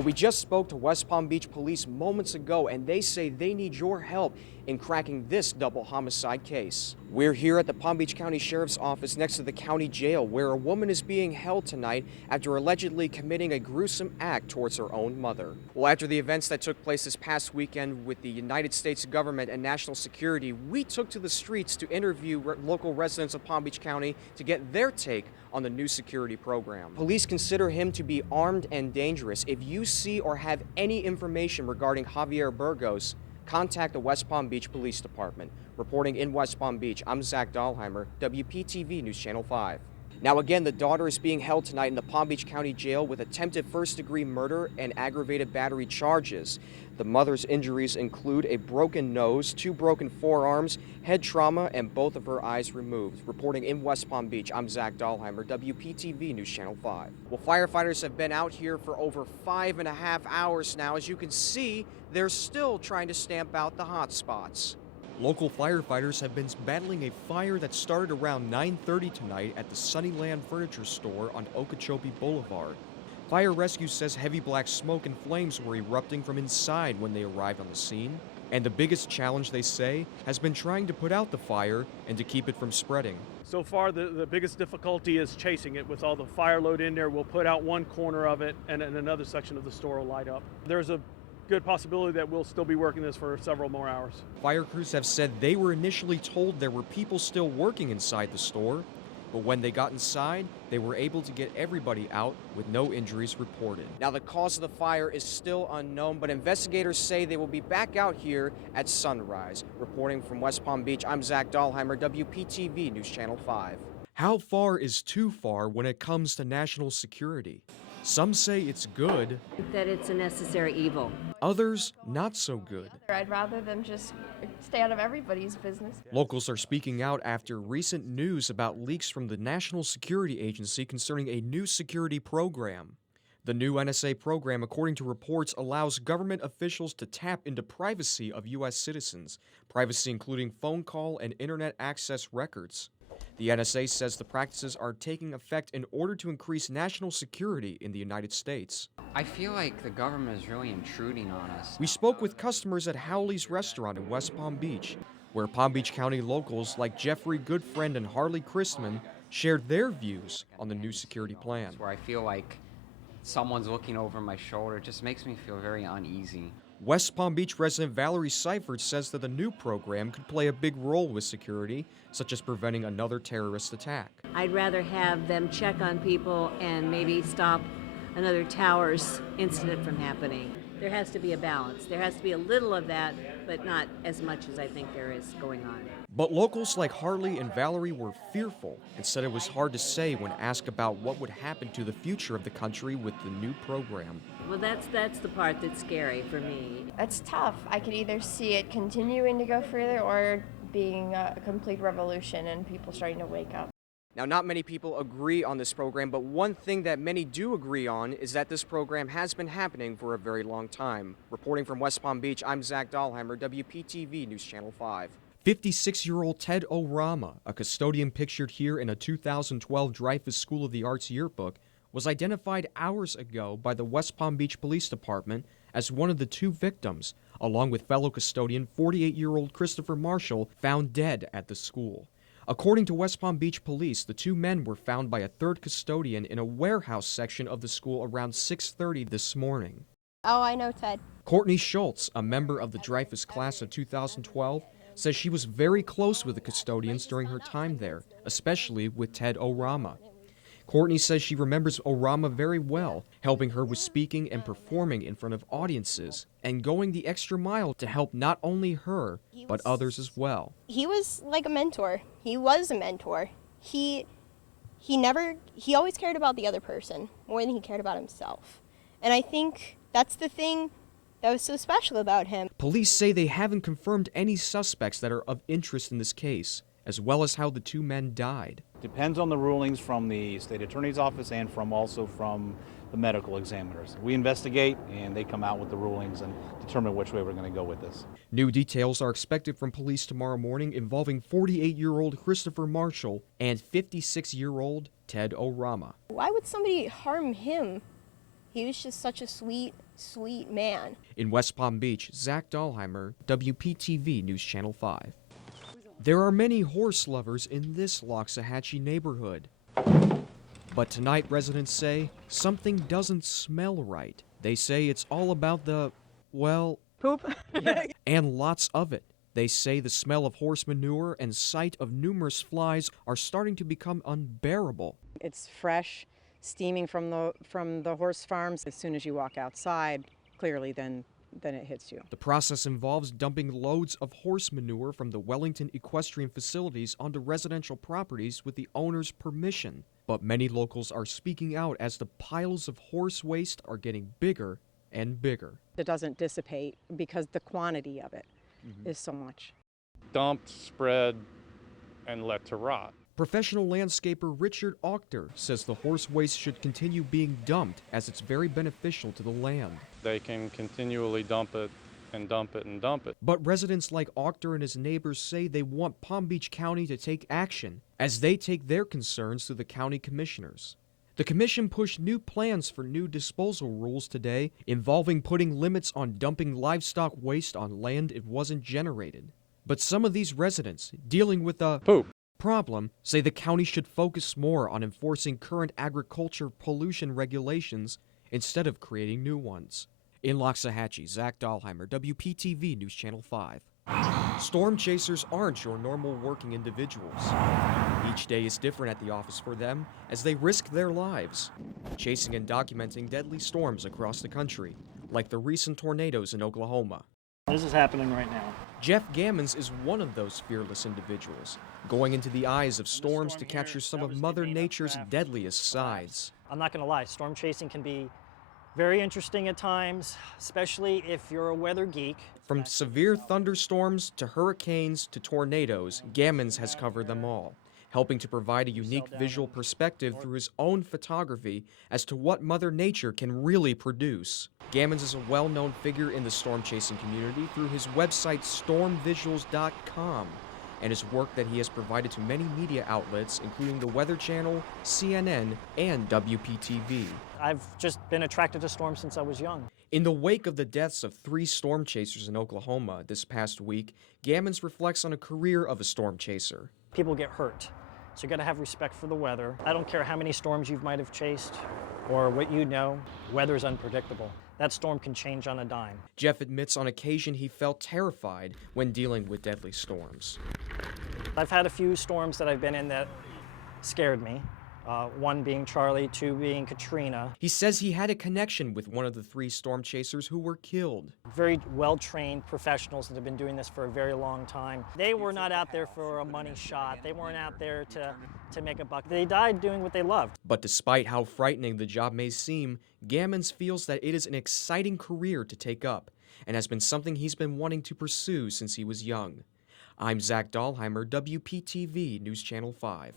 Well, we just spoke to West Palm Beach Police moments ago, and they say they need your help in cracking this double homicide case. We're here at the Palm Beach County Sheriff's Office next to the county jail, where a woman is being held tonight after allegedly committing a gruesome act towards her own mother. Well, after the events that took place this past weekend with the United States government and national security, we took to the streets to interview local residents of Palm Beach County to get their take on the new security program. Police consider him to be armed and dangerous. If you see or have any information regarding Javier Burgos, contact the West Palm Beach Police Department. Reporting in West Palm Beach, I'm Zak Dahlheimer, WPTV NewsChannel 5. Now again, the daughter is being held tonight in the Palm Beach County Jail with attempted first-degree murder and aggravated battery charges. The mother's injuries include a broken nose, 2 broken forearms, head trauma, and both of her eyes removed. Reporting in West Palm Beach, I'm Zak Dahlheimer, WPTV NewsChannel 5. Well, firefighters have been out here for over 5.5 hours now. As you can see, they're still trying to stamp out the hot spots. Local firefighters have been battling a fire that started around 9:30 tonight at the Sunnyland Furniture Store on Okeechobee Boulevard. Fire Rescue says heavy black smoke and flames were erupting from inside when they arrived on the scene. And the biggest challenge, they say, has been trying to put out the fire and to keep it from spreading. So far, the biggest difficulty is chasing it. With all the fire load in there, we'll put out one corner of it and then another section of the store will light up. There's a good possibility that we'll still be working this for several more hours. Fire crews have said they were initially told there were people still working inside the store, but when they got inside, they were able to get everybody out with no injuries reported. Now, the cause of the fire is still unknown, but investigators say they will be back out here at sunrise. Reporting from West Palm Beach, I'm Zak Dahlheimer, WPTV NewsChannel 5. How far is too far when it comes to national security? Some say it's good. That it's a necessary evil. Others, not so good. I'd rather them just stay out of everybody's business. Locals are speaking out after recent news about leaks from the National Security Agency concerning a new security program. The new NSA program, according to reports, allows government officials to tap into privacy of U.S. citizens, privacy including phone call and internet access records. The NSA says the practices are taking effect in order to increase national security in the United States. I feel like the government is really intruding on us. We spoke with customers at Howley's restaurant in West Palm Beach, where Palm Beach County locals like Jeffrey Goodfriend and Harley Christman shared their views on the new security plan. Where I feel like someone's looking over my shoulder. It just makes me feel very uneasy. West Palm Beach resident Valerie Seifert says that the new program could play a big role with security, such as preventing another terrorist attack. I'd rather have them check on people and maybe stop another towers incident from happening. There has to be a balance. There has to be a little of that, but not as much as I think there is going on. But locals like Harley and Valerie were fearful and said it was hard to say when asked about what would happen to the future of the country with the new program. Well, that's the part that's scary for me. It's tough. I could either see it continuing to go further or being a complete revolution and people starting to wake up. Now, not many people agree on this program, but one thing that many do agree on is that this program has been happening for a very long time. Reporting from West Palm Beach, I'm Zak Dahlheimer, WPTV NewsChannel 5. 56-year-old Ted O'Rama, a custodian pictured here in a 2012 Dreyfus School of the Arts yearbook, was identified hours ago by the West Palm Beach Police Department as one of the 2 victims, along with fellow custodian 48-year-old Christopher Marshall, found dead at the school. According to West Palm Beach Police, the 2 men were found by a 3rd custodian in a warehouse section of the school around 6:30 this morning. Oh, I know Ted. Courtney Schultz, a member of the Dreyfus class of 2012, says she was very close with the custodians during her time there, especially with Ted O'Rama. Courtney says she remembers O'Rama very well, helping her with speaking and performing in front of audiences, and going the extra mile to help not only her, but others as well. He was like a mentor. He was a mentor. He always cared about the other person more than he cared about himself. And I think that's the thing that was so special about him. Police say they haven't confirmed any suspects that are of interest in this case, as well as how the 2 men died. Depends on the rulings from the state attorney's office and also from the medical examiners. We investigate and they come out with the rulings and determine which way we're going to go with this. New details are expected from police tomorrow morning involving 48-year-old Christopher Marshall and 56-year-old Ted O'Rama. Why would somebody harm him? He was just such a sweet sweet man. In West Palm Beach, Zak Dahlheimer, WPTV NewsChannel 5. There are many horse lovers in this Loxahatchee neighborhood. But tonight, residents say something doesn't smell right. They say it's all about the, well, Poop? and lots of it. They say the smell of horse manure and sight of numerous flies are starting to become unbearable. It's fresh, steaming from the horse farms. As soon as you walk outside, clearly then it hits you. The process involves dumping loads of horse manure from the Wellington equestrian facilities onto residential properties with the owner's permission. But many locals are speaking out as the piles of horse waste are getting bigger and bigger. It doesn't dissipate because the quantity of it is so much. Dumped, spread, and let to rot. Professional landscaper Richard Achter says the horse waste should continue being dumped as it's very beneficial to the land. They can continually dump it and dump it and dump it. But residents like Achter and his neighbors say they want Palm Beach County to take action as they take their concerns to the county commissioners. The commission pushed new plans for new disposal rules today involving putting limits on dumping livestock waste on land it wasn't generated. But some of these residents dealing with the Poop problem say the county should focus more on enforcing current agriculture pollution regulations instead of creating new ones. In Loxahatchee, Zak Dahlheimer, WPTV NewsChannel 5. Storm chasers aren't your normal working individuals. Each day is different at the office for them as they risk their lives, chasing and documenting deadly storms across the country, like the recent tornadoes in Oklahoma. This is happening right now. Jeff Gammons is one of those fearless individuals, going into the eyes of storms to capture some of Mother Nature's deadliest sides. I'm not going to lie, storm chasing can be very interesting at times, especially if you're a weather geek. From severe thunderstorms to hurricanes to tornadoes, Gammons has covered them all, helping to provide a unique visual perspective through his own photography as to what Mother Nature can really produce. Gammons is a well-known figure in the storm chasing community through his website stormvisuals.com and his work that he has provided to many media outlets, including the Weather Channel, CNN, and WPTV. I've just been attracted to storms since I was young. In the wake of the deaths of 3 storm chasers in Oklahoma this past week, Gammons reflects on a career of a storm chaser. People get hurt, so you got to have respect for the weather. I don't care how many storms you might have chased or what you know, weather's unpredictable. That storm can change on a dime. Jeff admits on occasion he felt terrified when dealing with deadly storms. I've had a few storms that I've been in that scared me. One being Charlie, 2 being Katrina. He says he had a connection with one of the 3 storm chasers who were killed. Very well-trained professionals that have been doing this for a very long time. They were not out there for a money shot. They weren't out there to make a buck. They died doing what they loved. But despite how frightening the job may seem, Gammons feels that it is an exciting career to take up and has been something he's been wanting to pursue since he was young. I'm Zak Dahlheimer, WPTV NewsChannel 5.